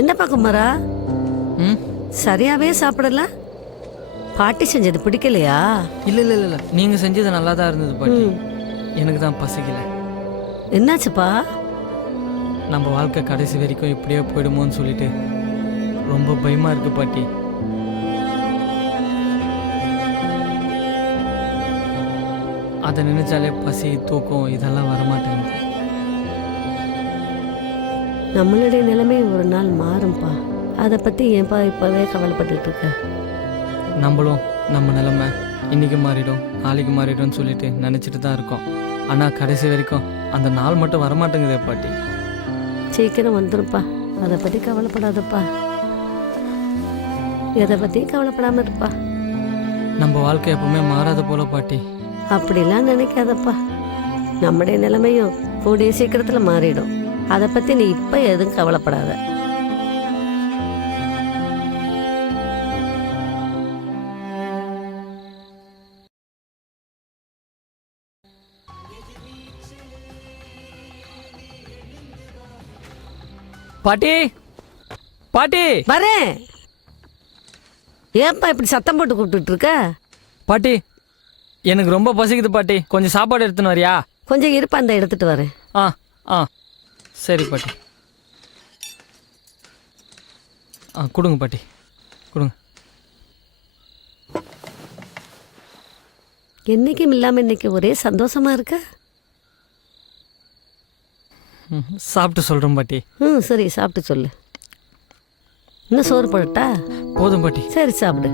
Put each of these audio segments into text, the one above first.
என்னப்பா குமாரா, சரியாவே சாப்பிடல? பாட்டி செஞ்சது பிடிக்கலையா? இல்ல நீங்க செஞ்சது நல்லா தான் இருந்தது பாட்டி. எனக்கு தான் பசிக்கல. என்னாச்சுப்பா? நம்ம வாழ்க்கை கடைசி வரைக்கும் இப்படியே போயிடுமோன்னு சொல்லிட்டு ரொம்ப பயமா இருக்கு பாட்டி. அதை நினைச்சாலே பசி தூக்கம் இதெல்லாம் வரமாட்டேங்குது. நம்மளுடைய நிலைமை ஒரு நாள் மாறும்பா. அதை பத்தி ஏன்பா இப்பவே கவலைப்பட்டுட்டு இருக்க? நம்மளும் நம்ம நிலைமை இன்னைக்கு மாறிடும் நாளைக்கு மாறிடும்னு சொல்லிட்டு நினச்சிட்டு தான் இருக்கோம். ஆனால் கடைசி வரைக்கும் அந்த நாள் மட்டும் வரமாட்டேங்குதே பாட்டி. சீக்கிரம் வந்துருப்பா, அதை பத்தி கவலைப்படாதப்பா. எதை பத்தியும் கவலைப்படாம இருப்பா. நம்ம வாழ்க்கை எப்பவுமே மாறாத போல பாட்டி. அப்படிலாம் நினைக்காதப்பா. நம்முடைய நிலைமையும் கூடிய சீக்கிரத்துல மாறிடும். அதை பத்தி நீ இப்ப எதுவும் கவலைப்படாத. பாட்டி பாட்டி வரேன். ஏன்பா இப்படி சத்தம் போட்டு கூப்பிட்டு இருக்க? பாட்டி எனக்கு ரொம்ப பசிக்குது பாட்டி, கொஞ்சம் சாப்பாடு எடுத்துன்னு வரியா? கொஞ்சம் இருப்பா, அந்த எடுத்துட்டு வரேன். ஆ ஆ சரி பாட்டி. கொடுங்க பாட்டி கொடுங்க. என்னைக்கும் இல்லாம இன்னைக்கு ஒரே சந்தோஷமா இருக்க. சாப்பிட்டு சொல்கிறோம் பாட்டி. சரி, சாப்பிட்டு சொல்லு. இன்னும் சோறு போடட்டா? போதும் பாட்டி. சரி, சாப்பிடு.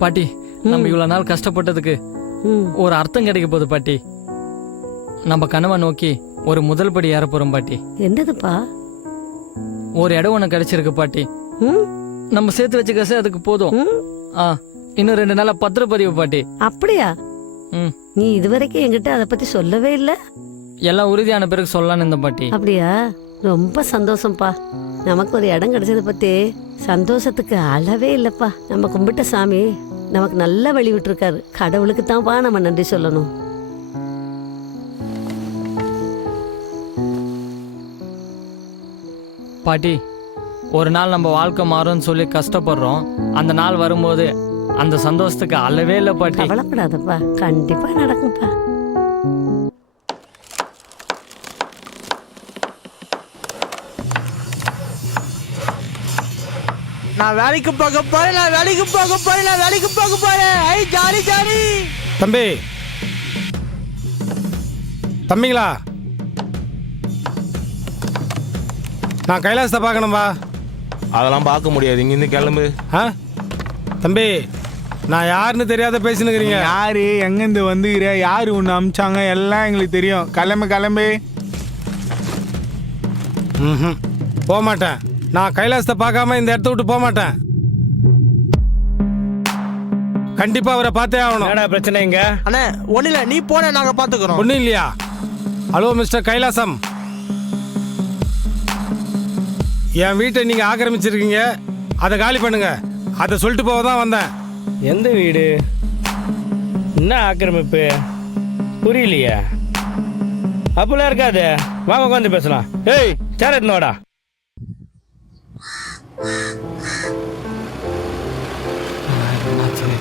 பாட்டி நம்ம இவ்வளவு நாள் கஷ்டப்பட்டதுக்கு ஒரு அர்த்தம் கிடைக்க போகுது பாட்டி. நம்ம கனவை நோக்கி ஒரு முதல் படி ஏற போறோம் பாட்டி. என்னதுப்பா? ஒரு இடம் ஒண்ணு கிடைச்சிருக்கு பாட்டி. நம்ம சேர்த்து வச்ச காசு அதுக்கு போதும். இன்னும் 2 நாளா பத்திரப்பதிவு பாட்டி. அப்படியா? நீ இதுவரைக்கும் என்கிட்ட அதை பத்தி சொல்லவே இல்ல. எல்லாம் உறுதியான பிறகு சொல்லலான்னு இந்த பாட்டி. அப்படியா? ரொம்ப சந்தோஷம்ப்பா. நமக்கு ஒரு இடம் கிடைச்சதை பத்தி சந்தோஷத்துக்கு அளவே இல்லப்பா. நம்ம கும்பிட்ட சாமி நமக்கு நல்ல வழி விட்டுருக்காரு. கடவுளுக்கு தான்ப்பா நம்ம நன்றி சொல்லணும். பாட்டி ஒரு நாள் நம்ம வாழ்க்கை மாறும்னு சொல்லி கஷ்டப்படுறோம். அந்த நாள் வரும்போது அந்த சந்தோஷத்துக்கு அளவே இல்லை பாட்டி. கவலைப்படாதப்பா, கண்டிப்பா நடக்கும்பா. நான் வேலைக்கு போக போறேன். ஐ ஜாலி ஜாலி. தம்பிங்களா, நான் கைலாசத்தை பார்க்கணும்பா. அதெல்லாம் பார்க்க முடியாது, இங்கிருந்து கிளம்பு. தம்பி, நான் யாருன்னு தெரியாத பேசினுக்கிறீங்க. யாரு எங்கேருந்து வந்துக்கிற, யாரு ஒன்று அமிச்சாங்க எல்லாம் எங்களுக்கு தெரியும். கிளம்பு. போக மாட்டேன். நான் கைலாசத்தை பார்க்காம இந்த இடத்த விட்டு போக மாட்டேன். கண்டிப்பா அவரை பார்த்தே ஆகணும். என்னடா பிரச்சனை இங்க? அண்ணே ஒன்றும் இல்லை, நீ போன நாங்க பார்த்துக்கிறோம். ஒன்றும் இல்லையா? ஹலோ மிஸ்டர் கைலாசம், என் வீட்டை நீங்க ஆக்கிரமிச்சிருக்கீங்க, அதை காலி பண்ணுங்க. அதை சொல்லிட்டு போக தான் வந்தேன். எந்த வீடு? என்ன ஆக்கிரமிப்பு? புரியலையே. அப்பெல்லாம் இருக்காது, வாங்க உட்காந்து பேசலாம். ஏய் சேர் எடுத்துனோடா.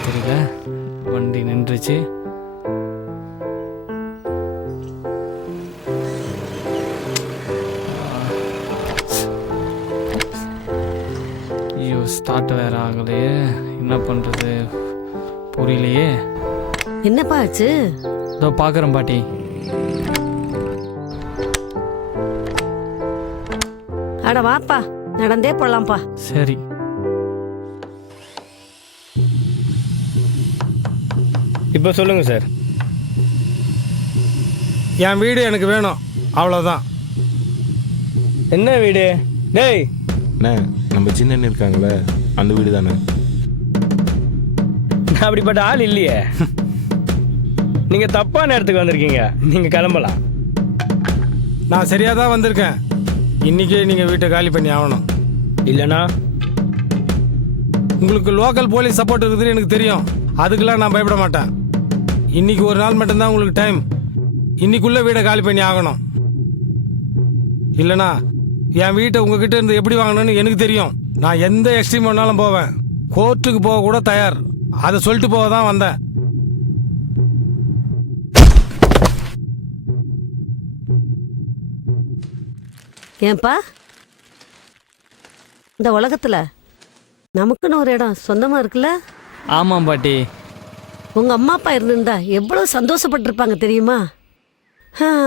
தெரியல. வண்டி நின்றுச்சு. ஐயோ, ஸ்டார்ட் வேற ஆகலையே, என்ன பண்ணுறது புரியலையே. என்னப்பா ஆச்சு? இதோ பார்க்குறேன் பாட்டி. அட வாப்பா, நடந்தே போலாம்ப்பா. சரி. இப்போ சொல்லுங்க சார். என் வீடு எனக்கு வேணும், அவ்வளோதான். என்ன வீடு? டேய், அண்ணே, நம்ம சின்ன இருக்காங்களே அந்த வீடு தானே. நான் அப்படிப்பட்ட ஆள் இல்லையே. நீங்கள் தப்பான இடத்துக்கு வந்திருக்கீங்க. நீங்கள் கிளம்பலாம். நான் சரியாக தான் வந்திருக்கேன். இன்றைக்கே நீங்கள் வீட்டை காலி பண்ணி ஆகணும். இல்லைண்ணா உங்களுக்கு லோக்கல் போலீஸ் சப்போர்ட் இருக்குதுன்னு எனக்கு தெரியும். அதுக்கெல்லாம் நான் பயப்பட மாட்டேன். இன்னைக்கு ஒரு நாள் மட்டும்தான் உங்களுக்கு டைம். இன்னைக்குள்ள வீடை காலி பண்ணி ஆகணும். இல்லைனா என் வீட்டை உங்ககிட்ட இருந்து எப்படி வாங்கணும்னு எனக்கு தெரியும். நான் எந்த எக்ஸ்ட்ரீம் வேணாலும் போவேன். கோர்ட்டுக்கு போக கூட தயார். அதை சொல்லிட்டு போக தான் வந்தேன். ஏன்பா, இந்த உலகத்துல நமக்குன்னு ஒரு இடம் சொந்தமா இருக்குல்ல? ஆமாம் பாட்டி. உங்க அம்மா அப்பா இருந்திருந்தா எவ்வளவு சந்தோஷப்பட்டிருப்பாங்க தெரியுமா?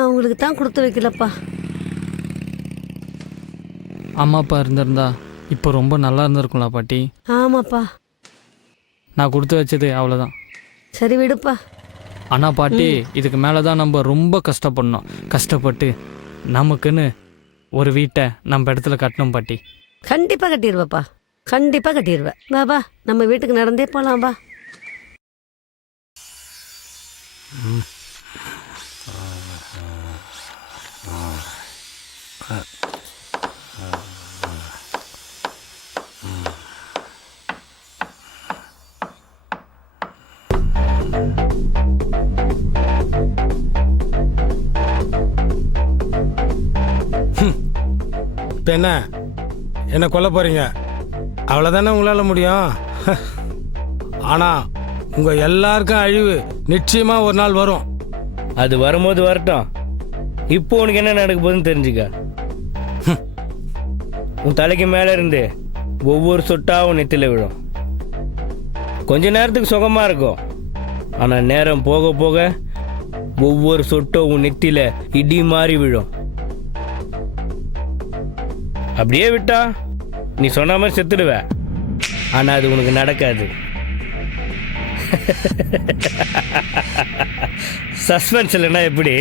அவங்களுக்கு தான் கொடுத்து வைக்கலப்பா. அம்மா அப்பா இருந்திருந்தா இப்போ ரொம்ப நல்லா இருந்திருக்கும்ல பாட்டி. ஆமாப்பா. நான் கொடுத்து வச்சது அவ்வளோதான். சரி விடுப்பா. ஆனால் பாட்டி, இதுக்கு மேலே தான் நம்ம ரொம்ப கஷ்டப்படணும். கஷ்டப்பட்டு நமக்குன்னு ஒரு வீட்டை நம்ம இடத்துல கட்டணும் பாட்டி. கண்டிப்பா கட்டிடுவப்பா, கண்டிப்பா கட்டிடுவேன். வா வா, நம்ம வீட்டுக்கு நடந்தே போலாம் வா. இப்போ என்ன கொல்ல போறீங்க? அவ்வளோதானே உங்களால் முடியும். ஆனால் உங்கள் எல்லாருக்கும் அழிவு நிச்சயமாக ஒரு நாள் வரும். அது வரும்போது வரட்டும். இப்போ உனக்கு என்ன நடக்க போகுதுன்னு தெரிஞ்சுக்க. உன் தலைக்கு மேலே இருந்து ஒவ்வொரு சொட்டாவும் நெத்தில விழும். கொஞ்ச நேரத்துக்கு சுகமா இருக்கும். ஆனால் நேரம் போக போக ஒவ்வொரு சொட்டும் உன் நெத்தில இடி மாறி விழும். அப்படியே விட்டா நீ சொன்ன மாதிரி செத்துடுவ. ஆனால் அது உனக்கு நடக்காது. சஸ்பென்ஸ் இல்லைன்னா எப்படி?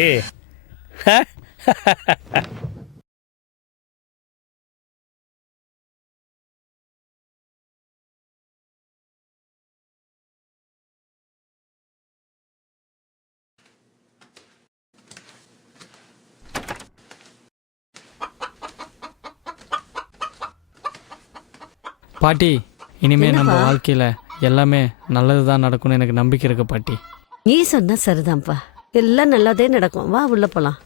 பாட்டி, இனிமே நம்ம வாழ்க்கையில் எல்லாமே நல்லது தான் நடக்கும்னு எனக்கு நம்பிக்கை இருக்கு பாட்டி. நீ சொன்னா சரிதான்ப்பா, எல்லாம் நல்லதே நடக்கும். வா உள்ள போலாம்.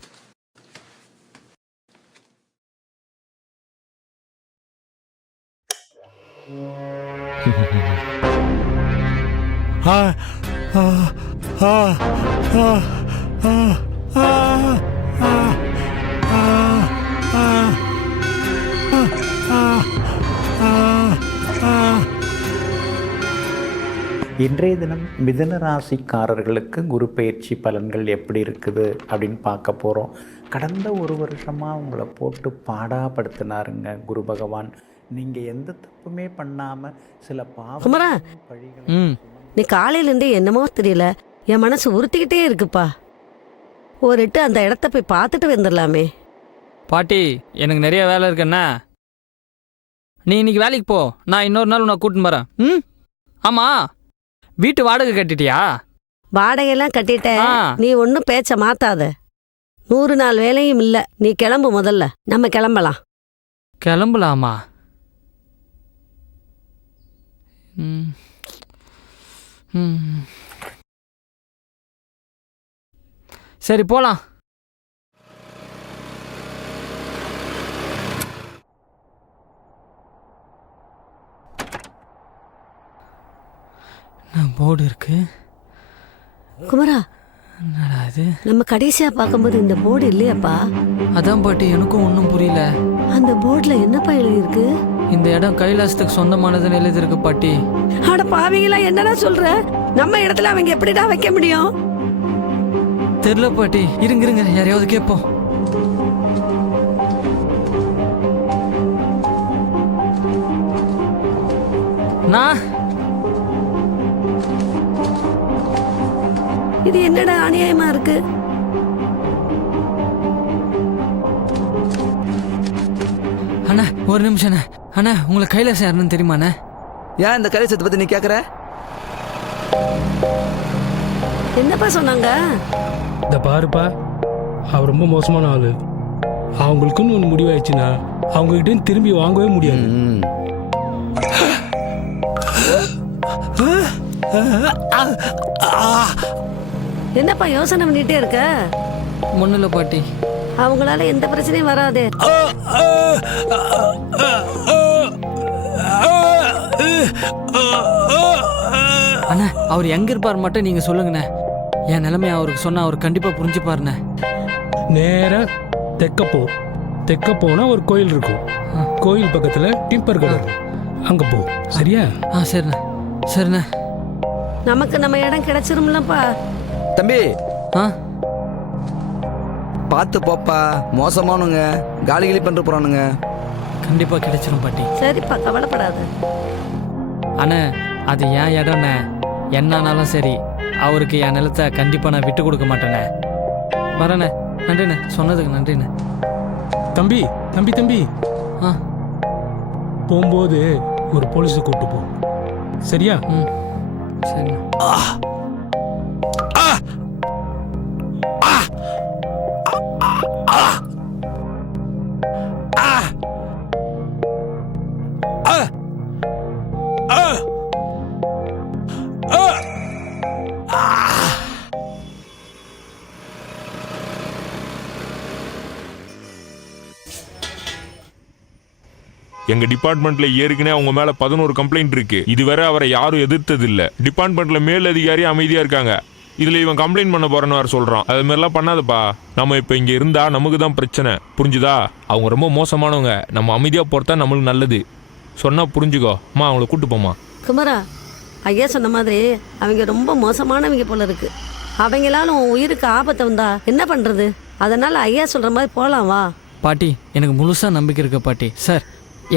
ஆ ஆ ஆ ஆ ஆ ஆ இன்றைய தினம் மிதுன ராசிக்காரர்களுக்கு குரு பயிற்சி பலன்கள் எப்படி இருக்குது அப்படின்னு பார்க்க போகிறோம். கடந்த ஒரு வருஷமாக உங்களை போட்டு பாடாப்படுத்தினாருங்க குரு பகவான். நீங்கள் எந்த தப்புமே பண்ணாமல் சில குமரா, நீ காலையிலேருந்தே என்னமோ தெரியல, என் மனசு உறுத்திக்கிட்டே இருக்குப்பா. ஒரு எட்டு அந்த இடத்த போய் பார்த்துட்டு வந்துடலாமே. பாட்டி, எனக்கு நிறைய வேலை இருக்குண்ணா. நீ இன்னைக்கு வேலைக்கு போ, நான் இன்னொரு நாள் உன்னை கூட்டின்னு போகிறேன். ம், ஆமாம், வீட்டு வாடகை கட்டிட்டியா? வாடகையெல்லாம் கட்டிட்டேன். நீ ஒன்றும் பேச்ச மாத்தாத. 100 நாள் வேலையும் இல்லை. நீ கிளம்பு, முதல்ல நம்ம கிளம்பலாம். கிளம்பலாமா? சரி போலாம். போர்டு இருக்கு. குமரா, என்னடா இது? நம்ம கடைசியா பார்க்கும்போது இந்த போர்டு இல்லையாப்பா? அதான் பாட்டி, எனக்கும் ஒன்றும் புரியல. அந்த போர்டுல என்னப்பா எழுதியிருக்கு? இந்த இடம் கைலாசத்துக்கு சொந்தமானதுன்னு எழுதியிருக்கு பாட்டி. அட பாவிங்களா, என்னடா சொல்ற? நம்ம இடத்துல அவங்க எப்படிடா வைக்க முடியும்? தெரியல பாட்டி, இருங்க யாரையாவது கேட்போம். நான் இது என்னடா அநியாயமா இருக்கு? அண்ணா ஒரு நிமிஷம் அண்ணா. அண்ணா உங்களை கைலாசம் யாருன்னு தெரியுமாண்ணே? ஏன் இந்த கைலாசத்தை பத்தி நீ கேக்குற? என்னப்பா சொன்னாங்க? இந்த பாருப்பா, அவர் ரொம்ப மோசமான ஆளு. அவங்களுக்குன்னு ஒன்று முடிவாயிடுச்சுன்னா அவங்ககிட்ட திரும்பி வாங்கவே முடியாது. என்னப்பா யோசனை பண்ணிட்டே இருக்க? ஒன்றும் பாட்டி. அவங்களால எந்த பிரச்சனையும் வராதே. அண்ணா அவர் எங்க இருப்பார் மட்டும் நீங்க சொல்லுங்கண்ணே. என் நிலைமையை அவருக்கு சொன்னா அவர் கண்டிப்பா புரிஞ்சுப்பாருண்ணே. நேரா தெக்க போனா ஒரு கோயில் இருக்கும். கோயில் பக்கத்துல டிம்பர் கடை இருக்கும். அங்க போ, சரியா? சரிண்ணே. நமக்கு நம்ம இடம் கிடைச்சிரும்லப்பா. தம்பி ஆ பார்த்து போப்பா, மோசமானுங்க காலி கிளி பண்ற போறானுங்க. கண்டிப்பா கிடைச்சிரும் பாட்டி. சரிப்பா, கவலைப்படாத. அண்ணே அது என் இடம்ண்ணே. என்னானாலும் சரி அவருக்கு என் நிலத்தை கண்டிப்பா நான் விட்டு கொடுக்க மாட்டேண்ணே. வரண்ணே. நன்றிண்ணே, சொன்னதுக்கு நன்றிண்ணே. தம்பி ஆ போகும்போது ஒரு போலீஸை கூப்பிட்டு போ, சரியா? ம் சரிண்ணே. எங்க டிபார்ட்மெண்ட்ல ஏற்கனவே அவங்க மேல 11 கம்ப்ளைண்ட் இருக்கு. இதுவரை அவரை யாரும் எதிர்த்தது இல்ல. டிபார்ட்மெண்ட்ல மேல் அதிகாரி அமைதியா இருக்காங்க. இதுல இவன் கம்ப்ளைண்ட் பண்ண போறேன்னு வேற சொல்றான். அது மாதிரிலாம் பண்ணாதப்பா. நம்ம இப்ப இங்க இருந்தா நமக்கு தான் பிரச்சனை, புரிஞ்சுதா? அவங்க ரொம்ப மோசமானவங்க. நம்ம அமைதியா போறதா நம்மளுக்கு நல்லது. சொன்னா புரிஞ்சுக்கோ. அம்மா அவங்கள கூட்டு போமா. குமரா, ஐயா சொன்ன மாதிரி அவங்க ரொம்ப மோசமானவங்க போல இருக்கு. அவங்களால உன் உயிருக்கு ஆபத்து வந்தா என்ன பண்றது? அதனால ஐயா சொல்ற மாதிரி போலாம் வா. பாட்டி எனக்கு முழுசா நம்பிக்கை இருக்கு பாட்டி. சார்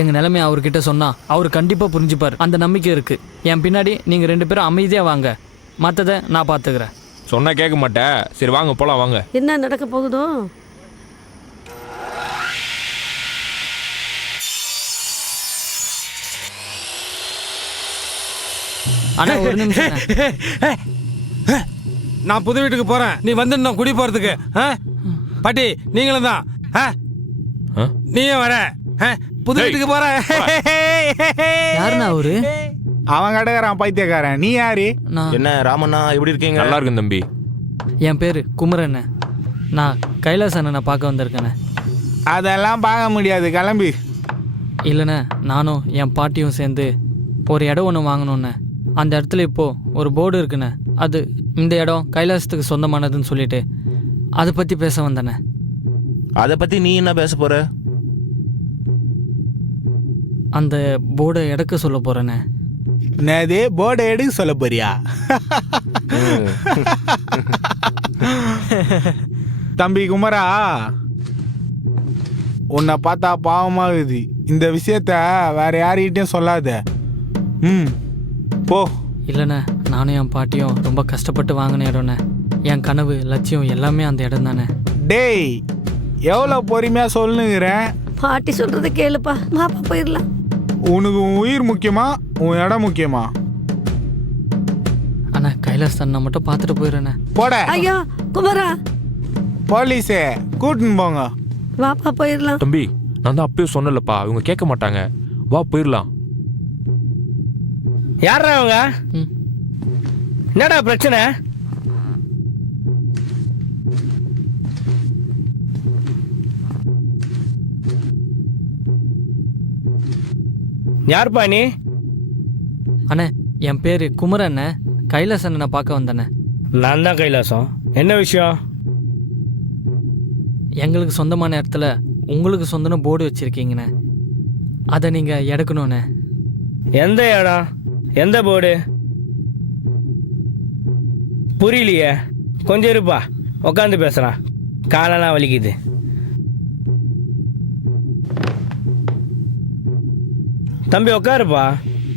எங்க நிலைமை அவர்கிட்ட சொன்னா அவர் கண்டிப்பா புரிஞ்சுப்பார். அந்த நம்பிக்கை இருக்கு. என் பின்னாடி நீங்க 2 பேரும் அமைதியா வாங்க. மற்றதை நான் பார்த்துக்கிறேன். சொன்னா கேட்க மாட்டேன். சரி வாங்க போலாம் வாங்க. என்ன நடக்க போகுதோ? அண்ணா ஒரு நிமிஷம். நான் புது வீட்டுக்கு போறேன். நீ வந்து நான் குடி போறதுக்கு. பாட்டி நீங்களும் தான். நீயும் வர. புது வீட்டுக்கு போற. யாருண்ணா அவரு? அவன் கடைக்காரன் பைத்தியக்காரன். நீ யாரு? என்ன ராமண்ணா, எப்படி இருக்கீங்க? நல்லா இருக்கும் தம்பி. என் பேரு குமரண்ண. நான் கைலாச அண்ணனை பார்க்க வந்திருக்கேண்ணே. அதெல்லாம் பார்க்க முடியாது, கிளம்பி. இல்லைண்ணே, நானும் என் பாட்டியும் சேர்ந்து ஒரு இடம் ஒன்று வாங்கணுண்ணே. அந்த இடத்துல இப்போது ஒரு போர்டு இருக்குண்ணே. அது இந்த இடம் கைலாசத்துக்கு சொந்தமானதுன்னு சொல்லிட்டு அதை பற்றி பேச வந்தேண்ணே. அதை பற்றி நீ என்ன பேச போற? அந்த போர்டை எடுக்க சொல்ல போகிறேண்ணே. என்னது போர்டை எடுக்க சொல்ல போறியா? தம்பி குமரா, உன்னை பார்த்தா பாவமாகுது. இந்த விஷயத்த வேற யார்கிட்டையும் சொல்லாத. போ. இல்லைண்ணே, நானும் என் பாட்டியும் ரொம்ப கஷ்டப்பட்டு வாங்கின இடம்ண்ணே. என் கனவு லட்சியம் எல்லாமே அந்த இடம் தானே. டேய், எவ்வளோ பொறுமையா சொல்லுங்கிறேன். பாட்டி சொல்றதை கேளுப்பா. பாப்பா போயிடலாம். உனக்கு உன் உயிர் முக்கியமா, உன் இடம் முக்கியமா? அண்ணா கைலாஸ் தண்ணா மட்டும் பார்த்துட்டு போயிடுறேண்ணே. போட. ஐயோ குமரா, போலீஸே கூட்டின்னு போங்க. வாப்பா போயிடலாம். தம்பி நான் தான் அப்பயே சொன்னலப்பா, இவங்க கேட்க மாட்டாங்க. வா போயிடலாம். யாரா அவங்க? என்னடா பிரச்சனை? யாருப்பா நீ? அண்ணே என் பேர் குமரண்ணே. கைலாஸ் அண்ணனை பார்க்க வந்தேண்ணே. நான் தான் கைலாசம். என்ன விஷயம்? எங்களுக்கு சொந்தமான இடத்துல உங்களுக்கு சொந்தன போர்டு வச்சுருக்கீங்கண்ணே, அதை நீங்கள் எடுக்கணுண்ணே. எந்த இடம்? எந்த போர்டு? புரியலையே. கொஞ்சம் இருப்பா, உட்காந்து பேசுகிறான். காலெல்லாம் வலிக்குது. தம்பி உட்காருப்பா.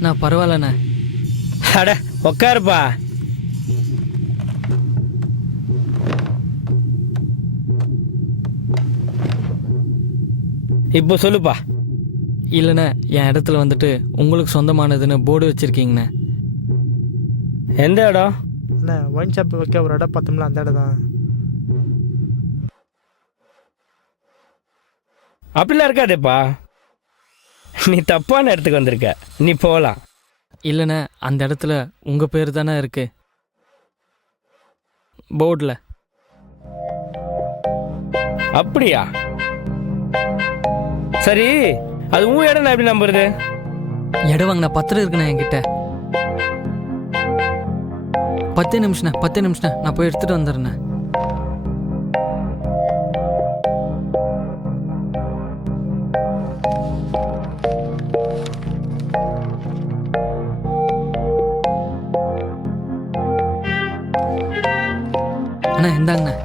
நான் பரவாயில்லண்ணே. அட உட்காருப்பா. இப்போ சொல்லுப்பா. இல்லைண்ணே, என் இடத்துல வந்துட்டு உங்களுக்கு சொந்தமானதுன்னு போர்டு வச்சுருக்கீங்கண்ணே. எந்த இடம்? அண்ணா ஒயின் ஷாப் வைக்க ஒரு இடம் பார்த்தோம்ல, அந்த இடம் தான். அப்படிலாம் இருக்காதேப்பா, நீ தப்பான இடத்துக்கு வந்திருக்க. நீ போகலாம். இல்லைண்ணே, அந்த இடத்துல உங்கள் பேர் தானே இருக்கு போர்டில். அப்படியா? சரி, அது உன் இடம். நான் எப்படி நம்புறது? இடம் வாங்கின பத்திரம் இருக்குண்ணே என்கிட்ட. 10 நிமிஷம் நான் போய் எடுத்துகிட்டு வந்துடுறேண்ணே. அண்ணா இந்தாங்கண்ணே.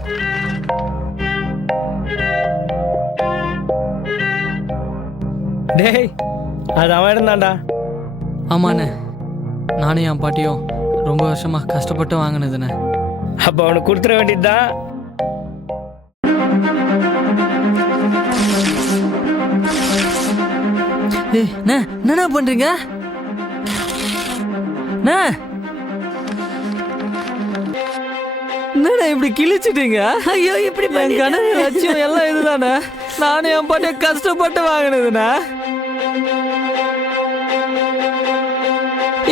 டேய், அது அவன் இடம் தான்டா. ஆமாண்ணே, நானும் என் பாட்டியும் ரொம்ப வருஷமாக கஷ்டப்பட்டு வாங்கினதுண்ணே. அப்போ அவனுக்கு கொடுத்துட வேண்டியதுதான். என்ன பண்ணுறீங்க? என்னடா இப்படி கிழிச்சிட்டீங்க? ஐயோ இப்படி என் கனவு லட்சியம் எல்லாம் இதுதானே. நானும் என் பாட்டியை கஷ்டப்பட்டு வாங்கினதுண்ணே.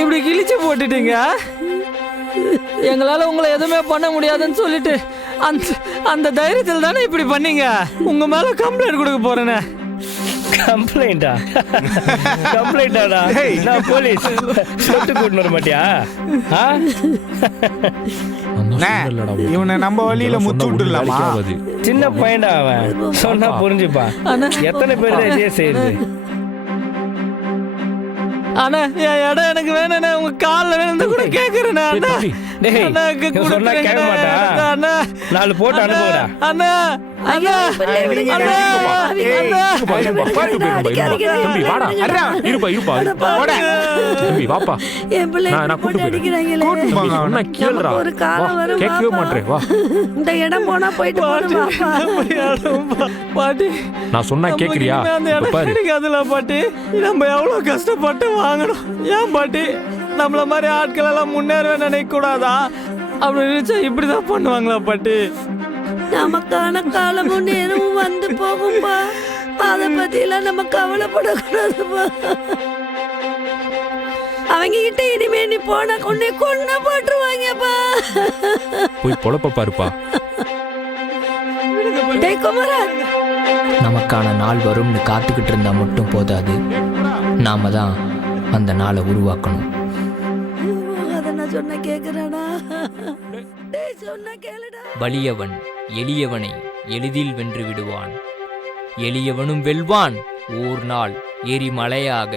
இப்படி கிழிச்சு போட்டுட்டீங்க. எங்களால் உங்களை எதுவுமே பண்ண முடியாதுன்னு சொல்லிட்டு அந்த தைரியத்தில் தானே இப்படி பண்ணீங்க. உங்க மேல கம்ப்ளைண்ட் கொடுக்க போறேனே. கம்ப்ளைண்டா? கம்ப்ளைண்டாடா? நான் போலீஸ் சொட்டு கூட்டின்னு வர மாட்டியா? இவனை நம்ம வழியில முத்து விட்டுலாமா? சின்ன பையன்டா அவன், சொன்னா புரிஞ்சுப்பா. எத்தனை பேர் தான் இதே செய்யுது? அண்ணா என் இடம் எனக்கு வேணுண்ணே. உங்க காலில் விழுந்து கூட கேட்குறேண்ணா. சொன்னா கேட்க மாட்டா? 4 போட்டு அனுப்புங்கடா. அண்ணா அண்ணா இந்த இடம் போனா போயிட்டு பாட்டி, நான் சொன்னா கேக்குறியா? அந்த இடம் கிடைக்காதுல பாட்டி. நம்ம எவ்வளவு கஷ்டப்பட்டு வாங்கணும். ஏன் பாட்டி நம்மள மாதிரி ஆட்கள் எல்லாம் முன்னேறவே நினைக்க கூடாதா? அப்படி நினைச்சா இப்படிதான் பண்ணுவாங்களா பாட்டி? நமக்கான காலமும் நேரமும் வந்து போகும்பா. அதை பத்தியெல்லாம் நம்ம கவலைப்படக்கூடாதுப்பா. அவங்க கிட்ட இனிமே நீ போன கொண்டு போட்டுருவாங்கப்பா. போய் பொழப்ப பாருப்பா. டேய் குமரா, நமக்கான நாள் வரும்னு காத்துக்கிட்டு இருந்தா மட்டும் போதாது, நாம தான் அந்த நாளை உருவாக்கணும். அதை நான் சொன்ன கேக்குறானா? சொன்ன கேளுடா. வலியவன் எளியவனை எளிதில் வென்று விடுவான், எளியவனும் வெல்வான் ஓர் நாள் எரிமலையாக.